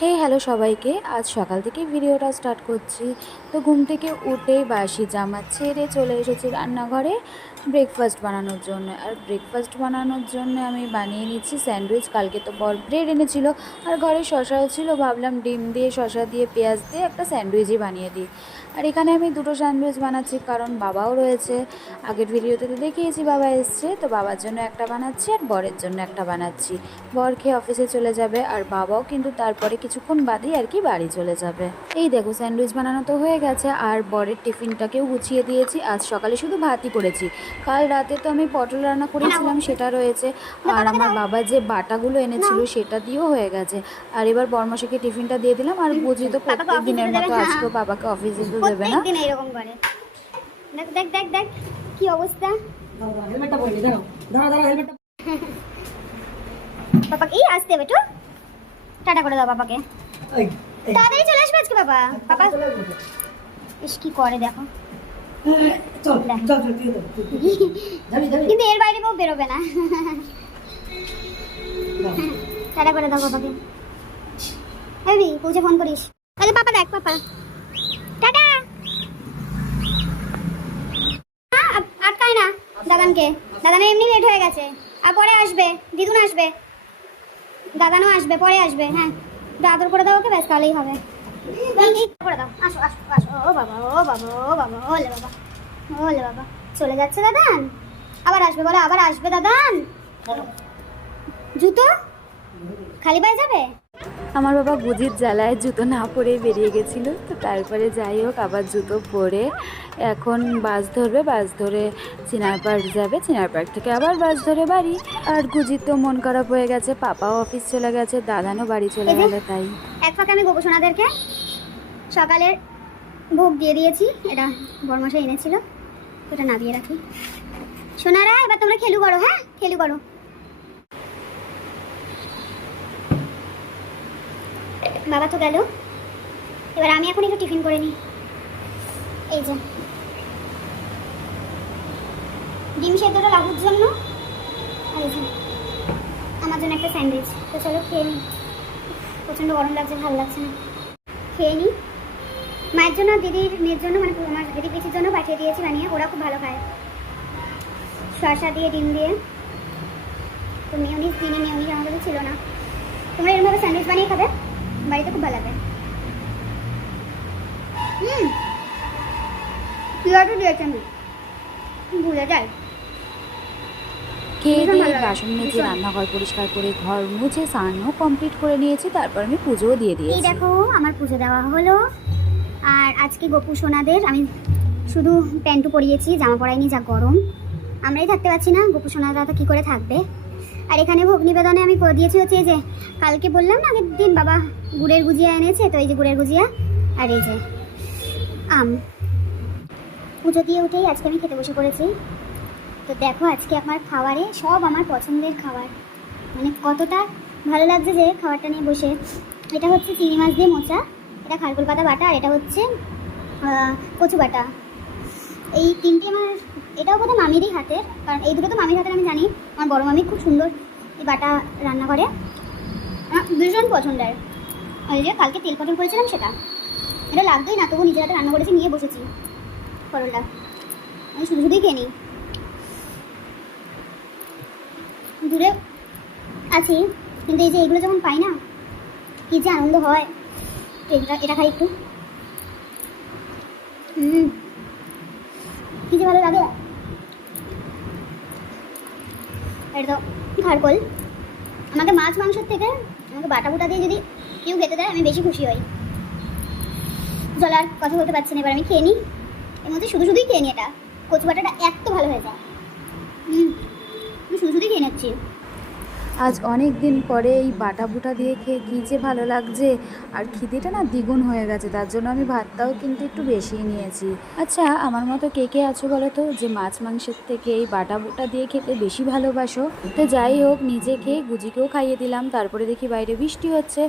হে, hello সবাইকে। আজ সকাল থেকে ভিডিওটা স্টার্ট করছি। তো ঘুম থেকে উঠেই বাসি জামা ছেড়ে চলে এসেছি রান্নাঘরে ব্রেকফাস্ট বানানোর জন্য। আর ব্রেকফাস্ট বানানোর জন্য আমি বানিয়ে নিচ্ছি স্যান্ডউইচ কালকে তো বর ব্রেড এনেছিল। আর ঘরে শশাও ছিল। ভাবলাম ডিম দিয়ে, শশা দিয়ে, পেঁয়াজ দিয়ে একটা স্যান্ডউইচই বানিয়ে দিই। আর এখানে আমি দুটো স্যান্ডউইচ বানাচ্ছি, কারণ বাবাও রয়েছে। আগের ভিডিওতে তো দেখিয়েছি বাবা এসছে। তো বাবার জন্য একটা বানাচ্ছি আর বরের জন্য একটা বানাচ্ছি। বর খেয়ে অফিসে চলে যাবে। আর বাবাও কিন্তু তারপরে কিছুক্ষণ বাদেই আর কি বাড়ি চলে যাবে। এই দেখো স্যান্ডউইচ বানানো তো হয়ে গেছে আর বরের টিফিনটাকেও গুছিয়ে দিয়েছি। আজ সকালে শুধু ভাতই করেছি। কাল রাতে তো আমি পটল রান্না করেছিলাম সেটা রয়েছে। আর আমার বাবা যে বাটাগুলো এনেছিল সেটা দিয়েও হয়ে গেছে। আর এবার বর্মশাকে টিফিনটা দিয়ে দিলাম আর বুঝি তো প্রত্যেক দিনের মতো দেবে, আজকেও হ্যাঁ। বাবাকে অফিসে তো দেবে না? এরকম করে। দেখ দেখ দেখ দেখ কি অবস্থা? হেলমেটটা দাঁড়াও। দাঁড়াও হেলমেটটা বাবা এই আসতে টাটা করে দাও বাবাকে। তাড়াতাড়ি চলে আসবে আজকে বাবা। বাবা। ইস কি করে দেখো। কিন্তু এর বাইরে কেউ বেরোবে না। টাটা করে দাও বাবাকে। ভাবি পৌঁছে ফোন করিস। তাহলে পাপা দেখ পাপা। টাটা। আটকায় না দাদানকে। দাদানের এমনি লেট হয়ে গেছে। আর পরে আসবে দিদুন আসবে। দাদানও আসবে, পরে আসবে হ্যাঁ। দাদর করে দাও ওকে ব্যাস, তাহলেই হবে। ও বাবা ও বাবা ও বাবা বাবা। চলে যাচ্ছে দাদান? আবার আসবে, বলো, আবার আসবে দাদান? জুতো? খালি পায়ে যাবে? আমার বাবা গুজির জ্বালায় জুতো না পরে বেরিয়ে গেছিল তো তারপরে যাই হোক আবার জুতো পরে এখন বাস ধরবে বাস ধরে চিনার পার্ক যাবে চিনার পার্ক থেকে আবার বাস ধরে বাড়ি। আর গুজির তো মন খারাপ হয়ে গেছে পাপাও অফিস চলে গেছে দাদানও বাড়ি চলে গেল তাই। এক ফাঁকে আমি গোপসোনাদেরকে সকালের ভোগ দিয়ে দিয়েছি এটা বরমাসা এনেছিল এটা নামিয়ে রাখি। সোনারা এবার তোমরা খেলু করো হ্যাঁ? খেলু করো। বাবা তো গেল। এবার আমি এখন একটু টিফিন করে নিই এই যে। ডিম সেদ্ধটা লাগুর জন্য। এই যে, আমার জন্য একটা স্যান্ডউইচ। তো চলো খেয়ে নিই প্রচণ্ড গরম লাগছে, ভালো লাগছে না। খেয়ে নিই মায়ের জন্য, দিদির মেয়ের জন্য মানে আমার দিদি পিসির জন্য পাঠিয়ে দিয়েছি বানিয়ে। ওরা খুব ভালো খায়। শসা দিয়ে, ডিম দিয়ে। তো মেয়নিজ দিনে আমার কাছে ছিল না। তোমরা এরকমভাবে স্যান্ডউইচ বানিয়ে খাবে? বাড়িতে খুব ভালো লাগে। হুম। দিয়েছে আমি। ভুলে যাই। খেয়ে দিয়ে বাসন মেজে রান্নাঘর পরিষ্কার করে ঘর মুছে স্নানও কমপ্লিট করে নিয়েছি তারপর আমি পুজোও দিয়ে এই দেখো আমার পুজো দেওয়া হলো। আর আজকে গোপু সোনাদের আমি শুধু প্যান্টু পরিয়েছি জামা পরাইনি যা গরম। আমরাই থাকতে পারছি না গোপু সোনারা তো কী করে থাকবে? আর এখানে ভোগ নিবেদনে আমি করে দিয়েছি হচ্ছে এই যে, কালকে বললাম না আগের দিন বাবা গুড়ের গুজিয়া এনেছে, তো এই যে গুড়ের গুজিয়া আর এই যে আম। পুজো দিয়ে উঠেই আজকে আমি খেতে বসে পড়েছি। তো দেখো আজকে আমার খাবারে সব আমার পছন্দের খাবার। মানে কতটা ভালো লাগছে যে খাবারটা নিয়ে বসে। এটা হচ্ছে চিংড়ি মাছ দিয়ে মোচা, এটা খারকুল পাতা বাটা, আর এটা হচ্ছে কচু বাটা। এই তিনটে আমার এটাও বোধহয় মামিরই হাতের, কারণ এই দুটো তো মামির হাতের আমি জানি। আমার বড় মামি খুব সুন্দর এই বাটা রান্না করে। ভীষণ পছন্দের। এই যে কালকে তেল পটল করেছিলাম সেটা। এটা লাগতোই না, তবু নিজের হাতে রান্না করেছি, নিয়ে বসেছি পটলটা। আমি শুধু শুধুই খেয়ে নিই। দূরে আছি, কিন্তু এই যে এগুলো যখন পাই না, কী যে আনন্দ হয়। এটা এটা খাই একটু। হুম কি যে ভালো লাগে। এটা তো খারকোল আমাকে মাছ মাংসের থেকে আমাকে বাটা বুটা দিয়ে যদি কেউ খেতে দেয়, আমি বেশি খুশি হই। জল আর কথা বলতে পারছি না, এবার আমি খেয়ে নিই। এর মধ্যে শুধু শুধুই খেয়ে নিই এটা। কচু বাটাটা এত ভালো হয়ে যায়। হুম আমি শুধু শুধুই খেয়ে নিচ্ছি। আজ অনেক দিন পরে এই বাটা বুটা দিয়ে খেয়ে কী যে ভালো লাগছে। আর খিদেটা না দ্বিগুণ হয়ে গেছে, তার জন্য আমি ভাতটাও কিন্তু একটু বেশিই নিয়েছি। আচ্ছা আমার মতো কে কে আছো বলো তো, যে মাছ মাংসের থেকে এই বাটা বুটা দিয়ে খেতে বেশি ভালোবাসো? তো যাই হোক, নিজে খেয়ে গুজিকেও খাইয়ে দিলাম, তারপরে দেখি বাইরে বৃষ্টি হচ্ছে।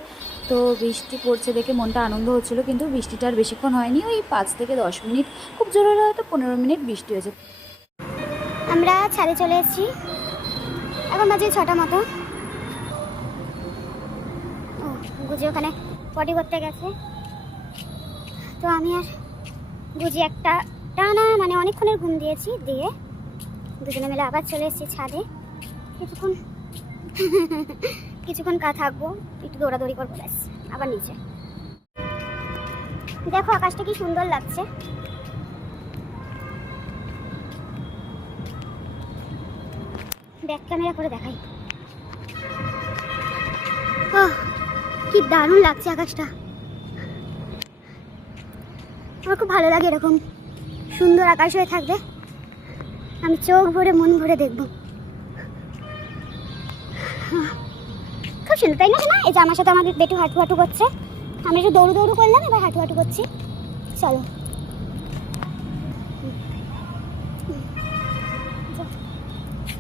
তো বৃষ্টি পড়ছে দেখে মনটা আনন্দ হচ্ছিল, কিন্তু বৃষ্টিটা আর বেশিক্ষণ হয়নি, ওই পাঁচ থেকে দশ মিনিট। খুব জোরে হলে হয়তো পনেরো মিনিট বৃষ্টি হয়েছে। আমরা ছাদে চলে এসেছি। এখন বাজে ছটা মতো। ও গুজি ওখানে পটি করতে গেছে। তো আমি আর গুজি একটা টানা মানে অনেকক্ষণের ঘুম দিয়েছি, দিয়ে দুজনে মিলে আবার চলে এসেছি ছাদে। কিছুক্ষণ কিছুক্ষণ কা থাকব, একটু দৌড়াদৌড়ি করব ব্যাস, আবার নিচে। দেখো, আকাশটা কি সুন্দর লাগছে। ব্যাক ক্যামেরা করে দেখাই। কি দারুণ লাগছে আকাশটা। আমার খুব ভালো লাগে এরকম সুন্দর আকাশ হয়ে থাকবে আমি চোখ ভরে মন ভরে দেখব। খুব সুন্দর তাই না না এই যে আমার সাথে আমাদের বেটু হাঁটু হাঁটু করছে। আমি একটু দৌড়ু দৌড়ু করলাম এবার হাঁটু হাঁটু করছি। চলো।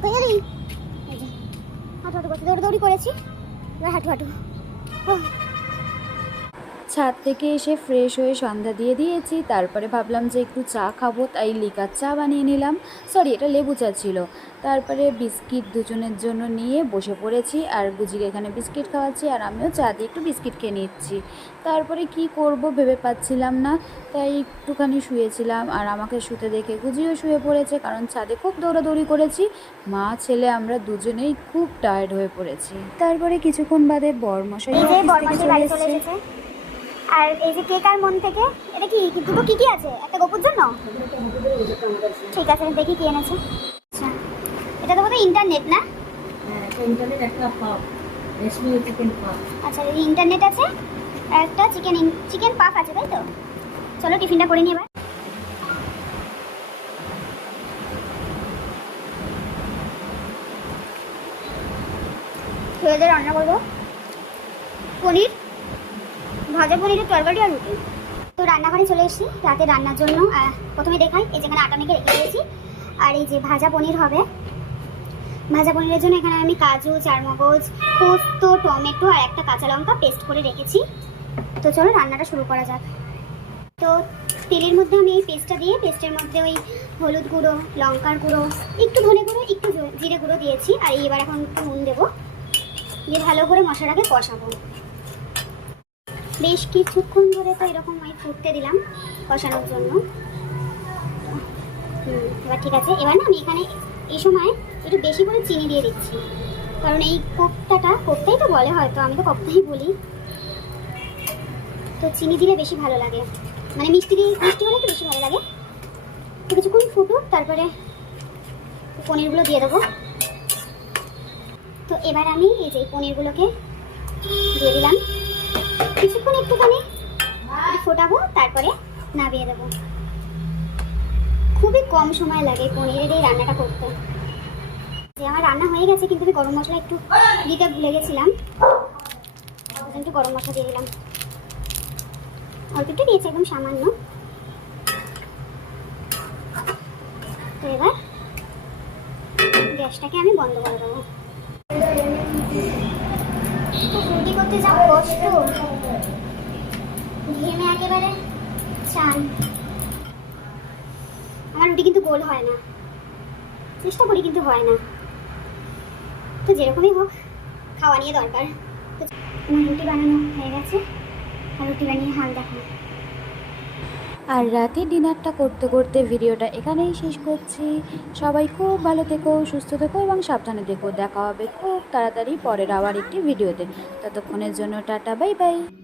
যে, হাঁটু হাঁটু করছি দৌড়ি দৌড়ি করেছি। এবার হাঁটু হাঁটু। ছাদ থেকে এসে ফ্রেশ হয়ে সন্ধ্যা দিয়ে দিয়েছি। তারপরে ভাবলাম যে একটু চা খাব তাই লিকার চা বানিয়ে নিলাম। সরি এটা লেবু চা ছিল। তারপরে বিস্কিট দুজনের জন্য নিয়ে বসে পড়েছি আর গুজিকে এখানে বিস্কিট খাওয়াচ্ছি আর আমিও চা দিয়ে একটু বিস্কিট খেয়ে নিচ্ছি। তারপরে কি করব ভেবে পাচ্ছিলাম না তাই একটুখানি শুয়েছিলাম আর আমাকে শুতে দেখে গুজিও শুয়ে পড়েছে কারণ ছাদে খুব দৌড়াদৌড়ি করেছি। মা ছেলে আমরা দুজনেই খুব টায়ার্ড হয়ে পড়েছি। তারপরে কিছুক্ষণ বাদে বরমশাই চলে এসেছে। আর এই যে কেক আর মন থেকে এটা কি দুটো কি কি আছে? একটা গপুর জন্য? ঠিক আছে দেখি কি এনেছে। আচ্ছা এটা তো বোধহয় ইন্টারনেট না? হ্যাঁ ইন্টারনেট একটা পাপ রেশমি চিকেন পাপ আচ্ছা এই ইন্টারনেট আছে একটা চিকেন চিকেন পাফ আছে তাই তো? চলো টিফিনটা করে নিই এবার। খেয়ে রান্না করব? পনির? ভাজা পনিরের তরকারি আর রুটি তো রান্নাঘরে চলে এসেছি, রাতে রান্নার জন্য প্রথমে দেখাই, এই যেখানে আটা মেখে রেখে দিয়েছি, আর এই যে ভাজা পনির হবে। ভাজা পনিরের জন্য এখানে আমি কাজু, চারমগজ, পোস্ত, টমেটো আর একটা কাঁচা লঙ্কা পেস্ট করে রেখেছি। তো চলো রান্নাটা শুরু করা যাক। তো তেলের মধ্যে আমি এই পেস্টটা দিয়ে, পেস্টের মধ্যে ওই হলুদ গুঁড়ো, লঙ্কার গুঁড়ো, একটু ধনে গুঁড়ো, একটু জিরে গুঁড়ো দিয়েছি, আর এবার এখন একটু নুন দেবো। দিয়ে ভালো করে মশলাটাকে কষাবো। বেশ কিছুক্ষণ ধরে তো এরকম আমি ফুটতে দিলাম কষানোর জন্য। হুম, এবার ঠিক আছে। এবার না আমি এখানে এই সময় একটু বেশি করে চিনি দিয়ে দিচ্ছি। কারণ এই কোপ্তাটা কোপ্তাই তো বলে হয়তো আমি তো কোপ্তাই বলি। তো চিনি দিলে বেশি ভালো লাগে। মানে মিষ্টি দিয়ে মিষ্টি হলে তো বেশি ভালো লাগে। তো কিছুক্ষণ ফুটুক তারপরে পনিরগুলো দিয়ে দেবো। তো এবার আমি এই যে পনিরগুলোকে দিয়ে দিলাম। কিছুক্ষণ একটুখানি একটু ফোটাবো, তারপরে নামিয়ে দেবো। খুবই কম সময় লাগে পনিরের এই রান্নাটা করতে। যে আমার রান্না হয়ে গেছে, কিন্তু আমি গরম মশলা একটু দিতে ভুলে গেছিলাম। একটু গরম মশলা দিয়ে দিলাম। অল্প একটু দিয়েছি, একদম সামান্য। তো এবার গ্যাসটাকে আমি বন্ধ করে দেবো। করতে যা কষ্ট। ঘেমে একেবারে চান আমার রুটি কিন্তু গোল হয় না। চেষ্টা করি কিন্তু হয় না। তো যেরকমই হোক, খাওয়া নিয়ে দরকার। আমার রুটি বানানো হয়ে গেছে। আর রুটি বানিয়ে হাল দেখো আর রাতে ডিনারটা করতে করতে ভিডিওটা এখানেই শেষ করছি। সবাই খুব ভালো থেকো, সুস্থ থেকো এবং সাবধানে থেকো। দেখা হবে খুব তাড়াতাড়ি পরের আবার একটি ভিডিওতে। ততক্ষণের জন্য টাটা, বাই বাই।